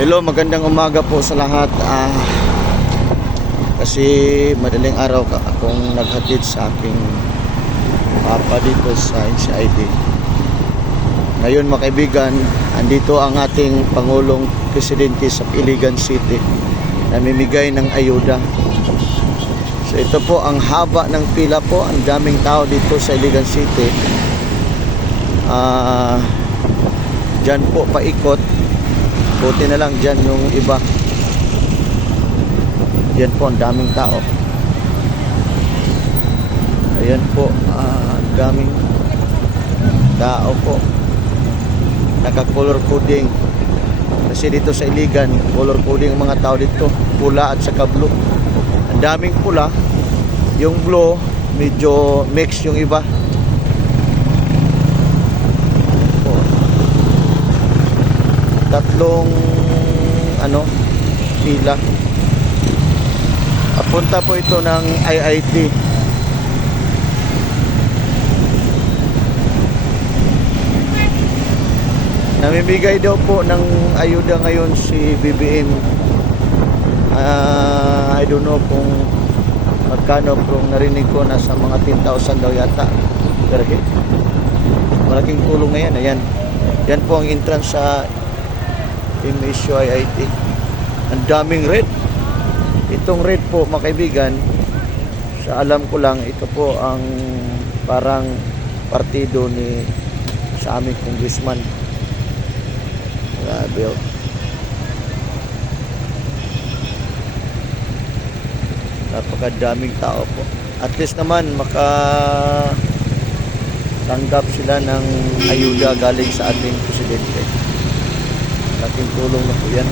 Hello, magandang umaga po sa lahat. Ah, kasi madaling araw ka akong naghatid sa aking papa dito sa NCID. Ngayon mga kaibigan, andito ang ating Pangulong Presidente sa Iligan City. Namimigay ng ayuda. So ito po ang haba ng pila po. Ang daming tao dito sa Iligan City. Ah, dyan po paikot Buti na lang dyan yung iba. Yan po, ang daming tao. Ayan po, ah, ang daming tao po. Naka-color coding. Kasi dito sa Iligan, color coding ang mga tao dito. Pula at saka blue. Ang daming pula. Yung blue, medyo mix yung iba. Tatlong ano pila. Papunta po ito ng IIT namimigay daw po ng ayuda ngayon si BBM Ah, I don't know kung magkano pero narinig ko nasa mga 10,000 daw yata per head. Malaking tulong na yan ayan. Yan po ang entrance sa MSU IIT. Ang daming red. Itong red po, mga kaibigan, sa alam ko lang, ito po ang parang partido ni sa aming congressman. Grabe. oh. Napakadaming tao po. At least naman, maka tanggap sila ng ayuda galing sa ating presidente. Laking tulong na po yan.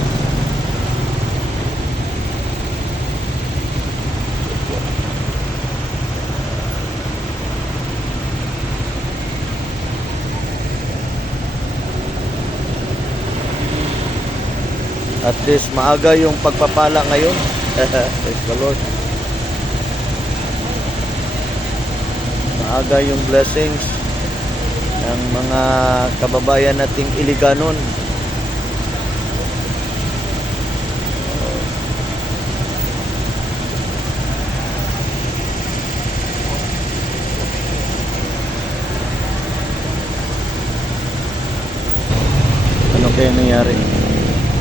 At least maaga yung pagpapala ngayon. Praise the Lord. Maaga yung blessings ng mga kababayan nating Iliganon. Ano kaya nangyari?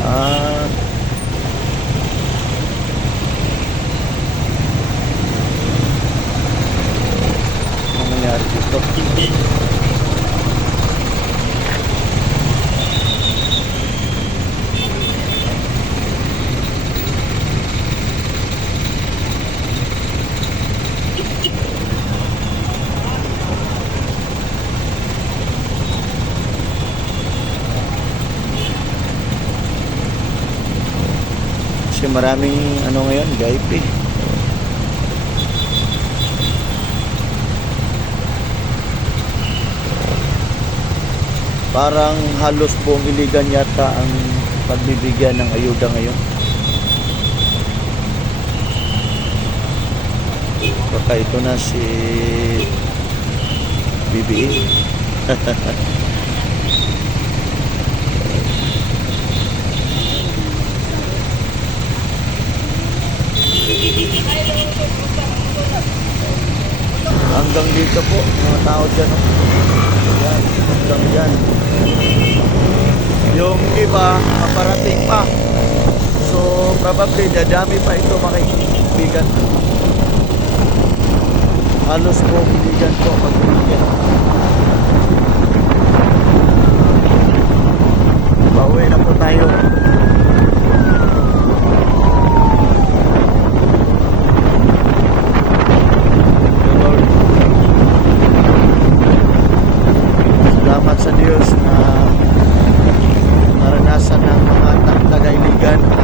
Ah, ano nangyari dito? Kasi maraming ano ngayon, VIP. Parang halos buong iligan yata ang pagbibigyan ng ayuda ngayon. Baka ito na si BBA. Hanggang dito po, mga tao dyan. Oh. Yan, hanggang dyan. Yung iba, paparating pa. So, probably, dadami pa ito makikibigan. Halos po, kiligan po magbibigyan. Pauwi na po tayo. kan.